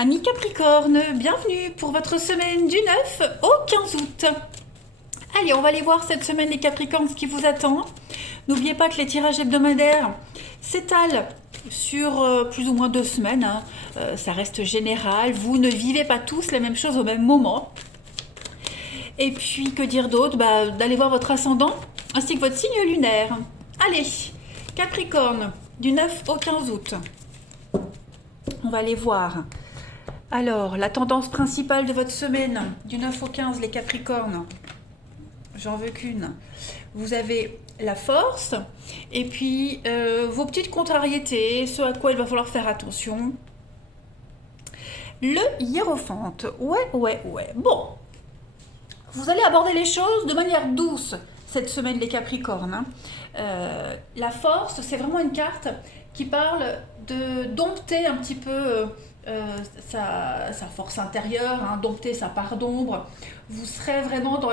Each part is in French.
Amis Capricorne, bienvenue pour votre semaine du 9 au 15 août. Allez, on va aller voir cette semaine les Capricornes ce qui vous attend. N'oubliez pas que les tirages hebdomadaires s'étalent sur plus ou moins 2 semaines. Ça reste général. Vous ne vivez pas tous la même chose au même moment. Et puis, que dire d'autre? D'aller voir votre ascendant ainsi que votre signe lunaire. Allez, Capricorne, du 9 au 15 août. On va aller voir. Alors, la tendance principale de votre semaine, du 9 au 15, les Capricornes, j'en veux qu'une. Vous avez la force, et puis vos petites contrariétés, ce à quoi il va falloir faire attention. Le hiérophante, ouais. Bon, vous allez aborder les choses de manière douce cette semaine, les Capricornes. La force, c'est vraiment une carte qui parle de dompter un petit peu sa force intérieure, hein, dompter sa part d'ombre. Vous serez vraiment dans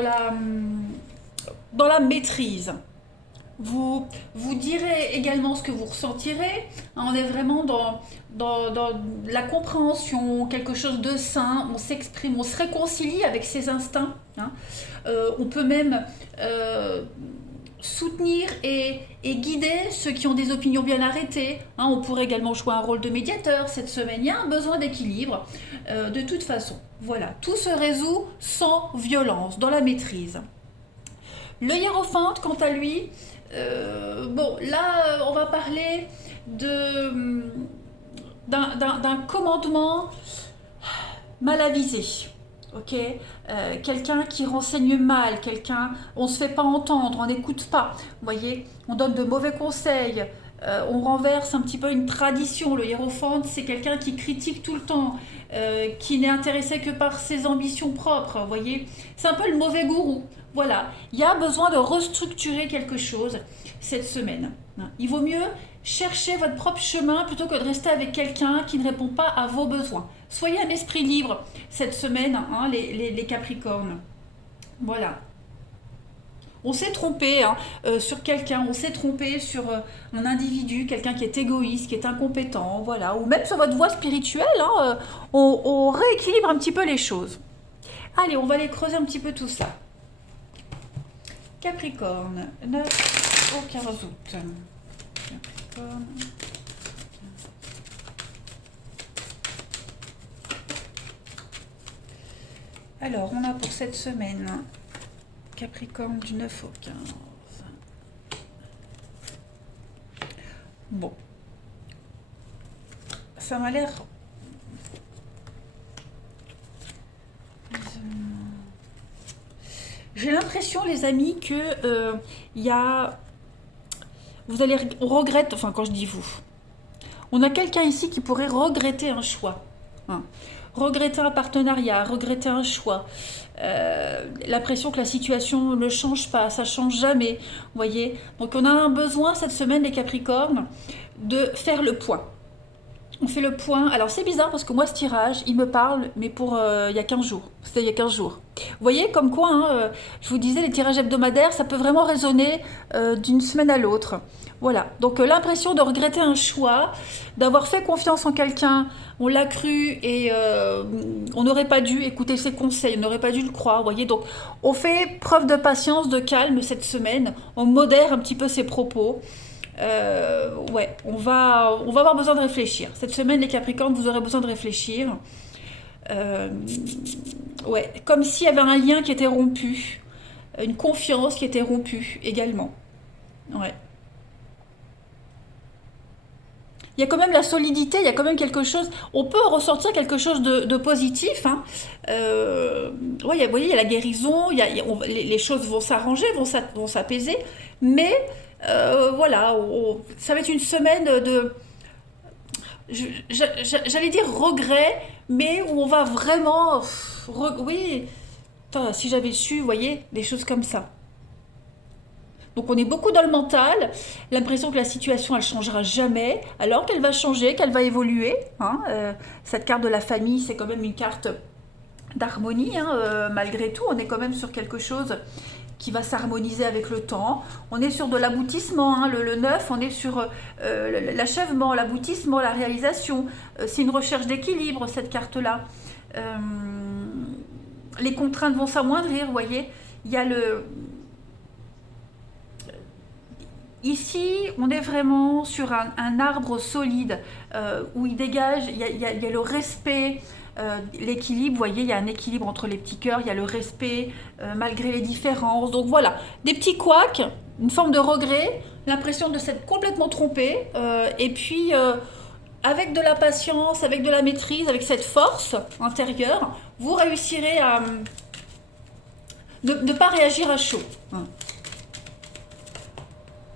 la maîtrise. Vous direz également ce que vous ressentirez. On est vraiment dans la compréhension, quelque chose de sain. On s'exprime, on se réconcilie avec ses instincts. Hein. On peut même soutenir et guider ceux qui ont des opinions bien arrêtées. Hein, on pourrait également jouer un rôle de médiateur cette semaine. Il y a un besoin d'équilibre de toute façon. Voilà, tout se résout sans violence, dans la maîtrise. Le hiérophante, quant à lui, bon, là, on va parler d'un commandement mal avisé. Ok, quelqu'un qui renseigne mal, on se fait pas entendre, on n'écoute pas. Vous voyez, on donne de mauvais conseils, on renverse un petit peu une tradition. Le hiérophante, c'est quelqu'un qui critique tout le temps, qui n'est intéressé que par ses ambitions propres. Vous voyez, c'est un peu le mauvais gourou. Voilà, il y a besoin de restructurer quelque chose cette semaine. Il vaut mieux chercher votre propre chemin plutôt que de rester avec quelqu'un qui ne répond pas à vos besoins. Soyez un esprit libre cette semaine, hein, les Capricornes. Voilà. On s'est trompé sur quelqu'un, on s'est trompé sur un individu, quelqu'un qui est égoïste, qui est incompétent, voilà. Ou même sur votre voie spirituelle, hein, on rééquilibre un petit peu les choses. Allez, on va aller creuser un petit peu tout ça. Capricorne, 9 au 15 août. Capricorne. Alors, on a pour cette semaine Capricorne du 9 au 15. Bon. Ça m'a l'air... J'ai l'impression, les amis, que y a... On regrette, enfin quand je dis vous, on a quelqu'un ici qui pourrait regretter un choix. Hein. Regretter un partenariat, regretter un choix. L'impression que la situation ne change pas, ça change jamais. Vous voyez. Donc on a un besoin cette semaine, les Capricornes, de faire le point. On fait le point. Alors c'est bizarre parce que moi ce tirage, il me parle, mais pour il y a 15 jours. C'était il y a 15 jours. Vous voyez comme quoi, hein, je vous disais, les tirages hebdomadaires, ça peut vraiment résonner d'une semaine à l'autre. Voilà. Donc l'impression de regretter un choix, d'avoir fait confiance en quelqu'un, on l'a cru et on n'aurait pas dû écouter ses conseils, on n'aurait pas dû le croire. Vous voyez. Donc on fait preuve de patience, de calme cette semaine. On modère un petit peu ses propos. Ouais, on va avoir besoin de réfléchir. Cette semaine, les Capricornes, vous aurez besoin de réfléchir. Ouais, comme s'il y avait un lien qui était rompu, une confiance qui était rompue également. Ouais. Il y a quand même la solidité, il y a quand même quelque chose. On peut ressortir quelque chose de positif. Hein. Ouais, vous voyez, il y a la guérison, les choses vont s'arranger, vont s'apaiser. Mais voilà, ça va être une semaine de, j'allais dire regret, mais où on va vraiment, oui, putain, si j'avais su, vous voyez, des choses comme ça. Donc on est beaucoup dans le mental, l'impression que la situation elle changera jamais, alors qu'elle va changer, qu'elle va évoluer. Hein. Cette carte de la famille, c'est quand même une carte d'harmonie, hein, malgré tout, on est quand même sur quelque chose qui va s'harmoniser avec le temps. On est sur de l'aboutissement, hein, le 9, on est sur l'achèvement, l'aboutissement, la réalisation. C'est une recherche d'équilibre, cette carte-là. Les contraintes vont s'amoindrir, vous voyez. Il y a le... Ici, on est vraiment sur un arbre solide où il dégage, il y a le respect, l'équilibre, vous voyez, il y a un équilibre entre les petits cœurs, il y a le respect malgré les différences. Donc voilà, des petits couacs, une forme de regret, l'impression de s'être complètement trompé, et puis avec de la patience, avec de la maîtrise, avec cette force intérieure, vous réussirez à ne pas réagir à chaud.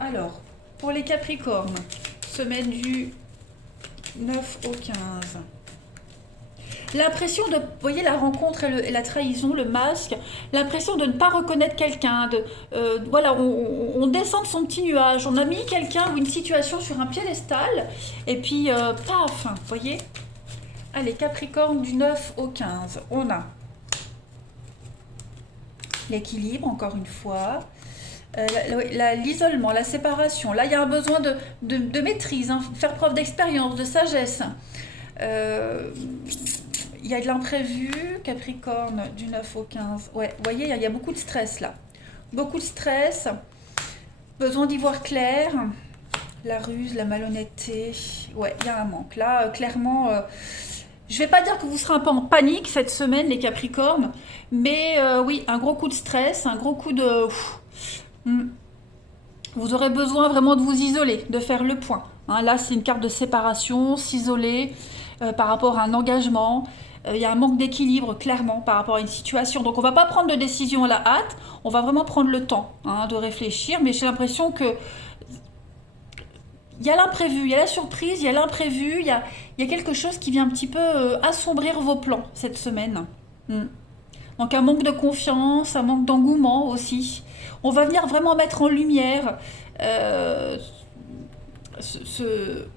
Alors, pour les Capricornes, semaine du 9 au 15. L'impression de, vous voyez, la rencontre et la trahison, le masque, l'impression de ne pas reconnaître quelqu'un, voilà, on descend de son petit nuage, on a mis quelqu'un ou une situation sur un piédestal, et puis, paf, vous voyez. Allez, Capricorne du 9 au 15, on a l'équilibre, encore une fois. L'isolement, la séparation. Là, il y a un besoin de maîtrise, hein, faire preuve d'expérience, de sagesse. Il y a de l'imprévu, Capricorne, du 9 au 15. Ouais, vous voyez, il y a beaucoup de stress là. Beaucoup de stress, besoin d'y voir clair. La ruse, la malhonnêteté. Ouais, il y a un manque. Là, clairement, je ne vais pas dire que vous serez un peu en panique cette semaine, les Capricornes, mais oui, un gros coup de stress, un gros coup de... Vous aurez besoin vraiment de vous isoler, de faire le point. Hein, là, c'est une carte de séparation, s'isoler par rapport à un engagement. Il y a un manque d'équilibre, clairement, par rapport à une situation. Donc, on ne va pas prendre de décision à la hâte. On va vraiment prendre le temps de réfléchir. Mais j'ai l'impression que il y a l'imprévu, il y a la surprise, il y a l'imprévu. Il y a quelque chose qui vient un petit peu assombrir vos plans cette semaine. Donc, un manque de confiance, un manque d'engouement aussi. On va venir vraiment mettre en lumière ce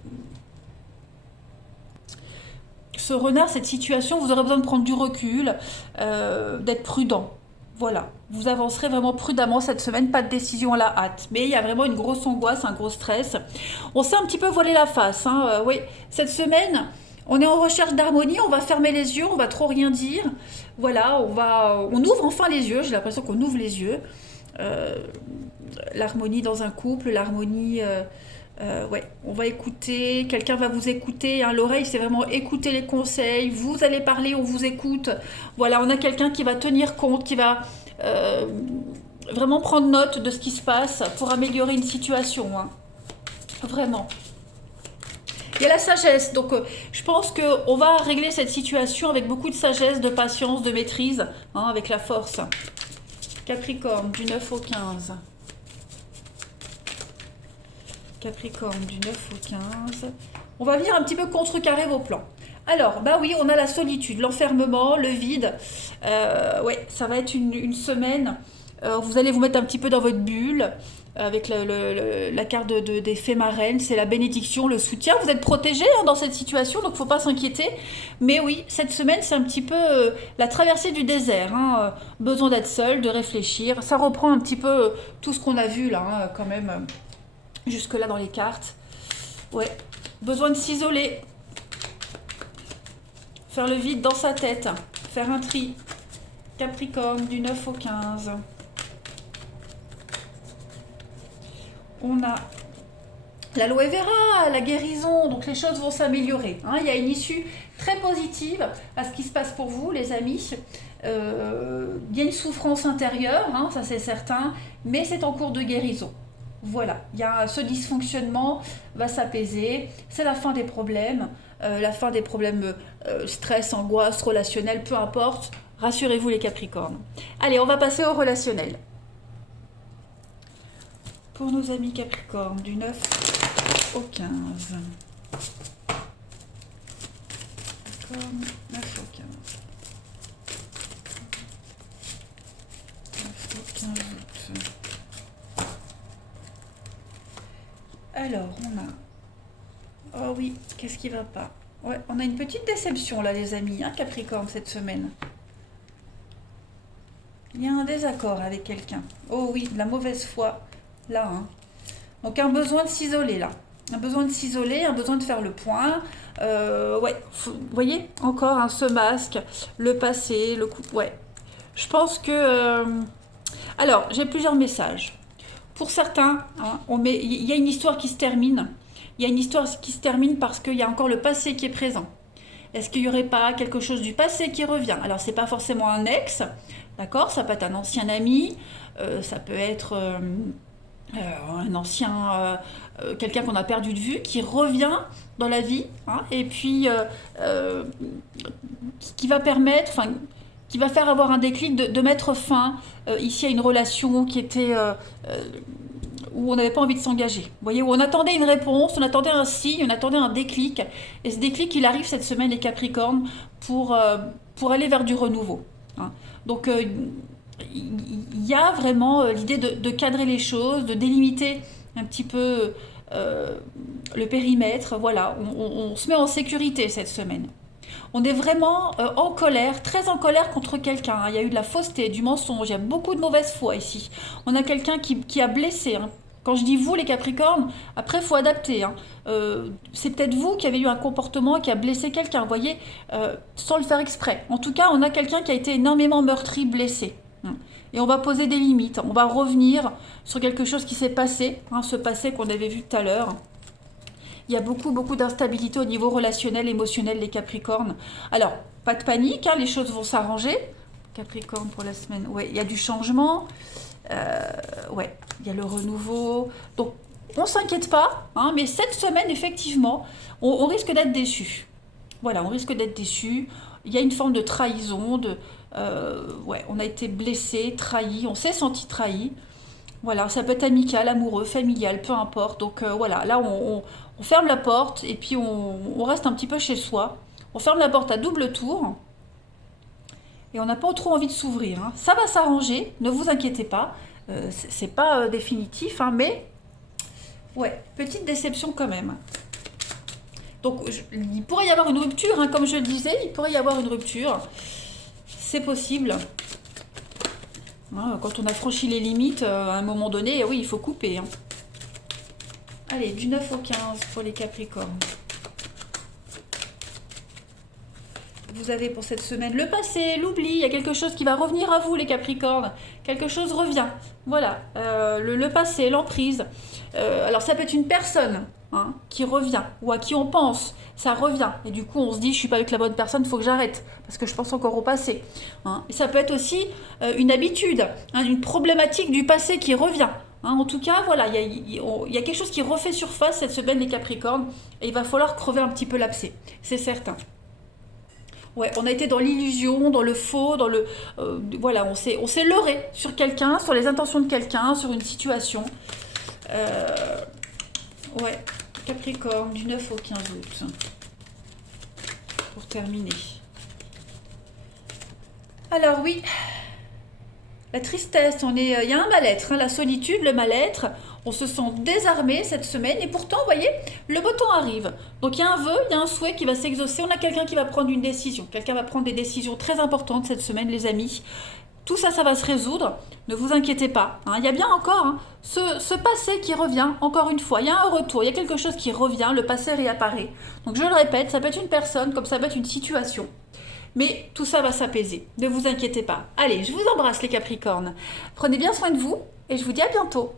renard, cette situation. Vous aurez besoin de prendre du recul, d'être prudent. Voilà, vous avancerez vraiment prudemment cette semaine, pas de décision à la hâte. Mais il y a vraiment une grosse angoisse, un gros stress. On s'est un petit peu voilé la face. Hein. Oui, cette semaine, on est en recherche d'harmonie, on va fermer les yeux, on va trop rien dire. Voilà, on ouvre enfin les yeux, j'ai l'impression qu'on ouvre les yeux. L'harmonie dans un couple, l'harmonie... ouais, on va écouter, quelqu'un va vous écouter, hein, l'oreille c'est vraiment écouter les conseils, vous allez parler, on vous écoute, voilà, on a quelqu'un qui va tenir compte, qui va vraiment prendre note de ce qui se passe pour améliorer une situation, hein. Vraiment. Il y a la sagesse, donc je pense qu'on va régler cette situation avec beaucoup de sagesse, de patience, de maîtrise, hein, avec la force. Capricorne, du 9 au 15. Capricorne, du 9 au 15. On va venir un petit peu contrecarrer vos plans. Alors, bah oui, on a la solitude, l'enfermement, le vide. Ouais, ça va être une semaine. Vous allez vous mettre un petit peu dans votre bulle. Avec la carte des fées marraines, c'est la bénédiction, le soutien. Vous êtes protégé dans cette situation, donc il ne faut pas s'inquiéter. Mais oui, cette semaine, c'est un petit peu la traversée du désert. Hein, besoin d'être seul, de réfléchir. Ça reprend un petit peu tout ce qu'on a vu là, hein, quand même, jusque-là dans les cartes. Ouais, besoin de s'isoler. Faire le vide dans sa tête. Faire un tri. Capricorne, du 9 au 15. On a l'aloe vera, la guérison, donc les choses vont s'améliorer. Hein. Il y a une issue très positive à ce qui se passe pour vous, les amis. Il y a une souffrance intérieure, hein, ça c'est certain, mais c'est en cours de guérison. Voilà, ce dysfonctionnement va s'apaiser, c'est la fin des problèmes, stress, angoisse, relationnel, peu importe. Rassurez-vous les Capricornes. Allez, on va passer au relationnel. Pour nos amis Capricorne, du 9 au 15. Capricorne, 9 au 15. 9 au 15 août. Alors, on a... Oh oui, qu'est-ce qui va pas? Ouais, on a une petite déception là, les amis, hein, Capricorne, cette semaine. Il y a un désaccord avec quelqu'un. Oh oui, de la mauvaise foi. Là, hein. Donc un besoin de s'isoler, là. Un besoin de s'isoler, un besoin de faire le point. Ouais, vous voyez, encore ce masque, le passé, le coup. Ouais. Je pense que... Alors, j'ai plusieurs messages. Pour certains, hein, il y a une histoire qui se termine. Il y a une histoire qui se termine parce qu'il y a encore le passé qui est présent. Est-ce qu'il n'y aurait pas quelque chose du passé qui revient? Alors, c'est pas forcément un ex, d'accord? Ça peut être un ancien ami, ça peut être un ancien, quelqu'un qu'on a perdu de vue, qui revient dans la vie, hein, et puis qui va permettre, enfin, qui va faire avoir un déclic de mettre fin ici à une relation qui était où on n'avait pas envie de s'engager. Vous voyez, où on attendait une réponse, on attendait un signe, on attendait un déclic. Et ce déclic, il arrive cette semaine, les Capricornes, pour aller vers du renouveau, hein. Donc, il y a vraiment l'idée de cadrer les choses, de délimiter un petit peu le périmètre. Voilà, on se met en sécurité cette semaine. On est vraiment en colère, très en colère contre quelqu'un, hein. Il y a eu de la fausseté, du mensonge, il y a beaucoup de mauvaise foi ici. On a quelqu'un qui a blessé, hein. Quand je dis vous, les Capricornes, après, il faut adapter, hein. C'est peut-être vous qui avez eu un comportement qui a blessé quelqu'un, vous voyez, sans le faire exprès. En tout cas, on a quelqu'un qui a été énormément meurtri, blessé, hein. Et on va poser des limites, on va revenir sur quelque chose qui s'est passé, hein, ce passé qu'on avait vu tout à l'heure. Il y a beaucoup, beaucoup d'instabilité au niveau relationnel, émotionnel, les Capricornes. Alors, pas de panique, hein, les choses vont s'arranger. Capricorne pour la semaine, ouais, il y a du changement, ouais, il y a le renouveau. Donc, on ne s'inquiète pas, hein, mais cette semaine, effectivement, on risque d'être déçu. Voilà, on risque d'être déçu. Il y a une forme de trahison, ouais, on a été blessé, trahi, on s'est senti trahi. Voilà, ça peut être amical, amoureux, familial, peu importe. Donc voilà, là on ferme la porte et puis on reste un petit peu chez soi. On ferme la porte à double tour et on n'a pas trop envie de s'ouvrir, hein. Ça va s'arranger, ne vous inquiétez pas. C'est pas définitif, hein, mais ouais, petite déception quand même. Donc il pourrait y avoir une rupture, hein, comme je le disais, il pourrait y avoir une rupture. C'est possible. Hein, quand on a franchi les limites, à un moment donné, oui, il faut couper, hein. Allez, du 9 au 15 pour les Capricornes. Vous avez pour cette semaine le passé, l'oubli, il y a quelque chose qui va revenir à vous, les Capricornes. Quelque chose revient. Voilà, le passé, l'emprise. Alors ça peut être une personne, hein, qui revient, ou à qui on pense, ça revient. Et du coup, on se dit, je suis pas avec la bonne personne, il faut que j'arrête, parce que je pense encore au passé, hein. Et ça peut être aussi une habitude, hein, une problématique du passé qui revient. Hein, en tout cas, voilà, il y a quelque chose qui refait surface cette semaine, les Capricornes, et il va falloir crever un petit peu l'abcès, c'est certain. Ouais, on a été dans l'illusion, dans le faux, voilà, on s'est leurré sur quelqu'un, sur les intentions de quelqu'un, sur une situation. Ouais, Capricorne, du 9 au 15 août. Pour terminer. Alors oui, la tristesse, il y a un mal-être, hein, la solitude, le mal-être. On se sent désarmé cette semaine et pourtant, vous voyez, le beau temps arrive. Donc il y a un vœu, il y a un souhait qui va s'exaucer. On a quelqu'un qui va prendre une décision. Quelqu'un va prendre des décisions très importantes cette semaine, les amis. Tout ça, ça va se résoudre. Ne vous inquiétez pas, hein. Il y a bien encore, hein, ce passé qui revient, encore une fois. Il y a un retour, il y a quelque chose qui revient, le passé réapparaît. Donc je le répète, ça peut être une personne, comme ça peut être une situation. Mais tout ça va s'apaiser. Ne vous inquiétez pas. Allez, je vous embrasse les Capricornes. Prenez bien soin de vous et je vous dis à bientôt.